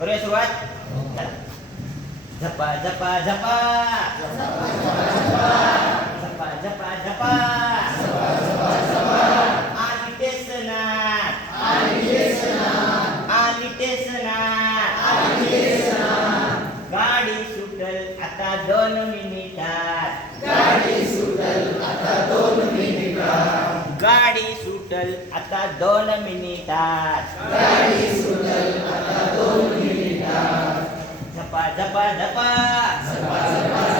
करूया सुरुवात चला झपा झपा झपा झपा झपा झपा आली टेसनात आली टेसनात गाडी सुटल आता दोन मिनिटात दोन मिनिटात. झपा झपा झपा. आली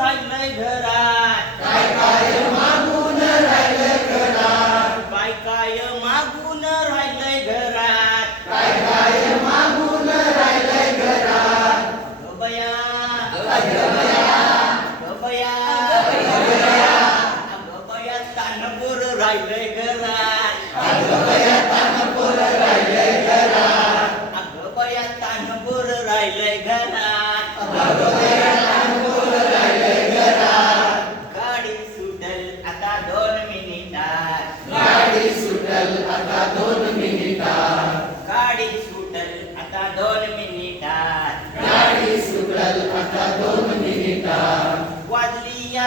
मागून राहिलंय घरात. काय काय मागून राहिलंय घरात. अगं बया अगं बया अगं बया तानपूर राहिलंय घरात अगं बया तानपूर राहिलंय घरात गाडी सुटल आता दोन मिनिटात गाडी सुटल आता दोन मिनिटात वाजली या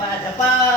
झपा झपा झपा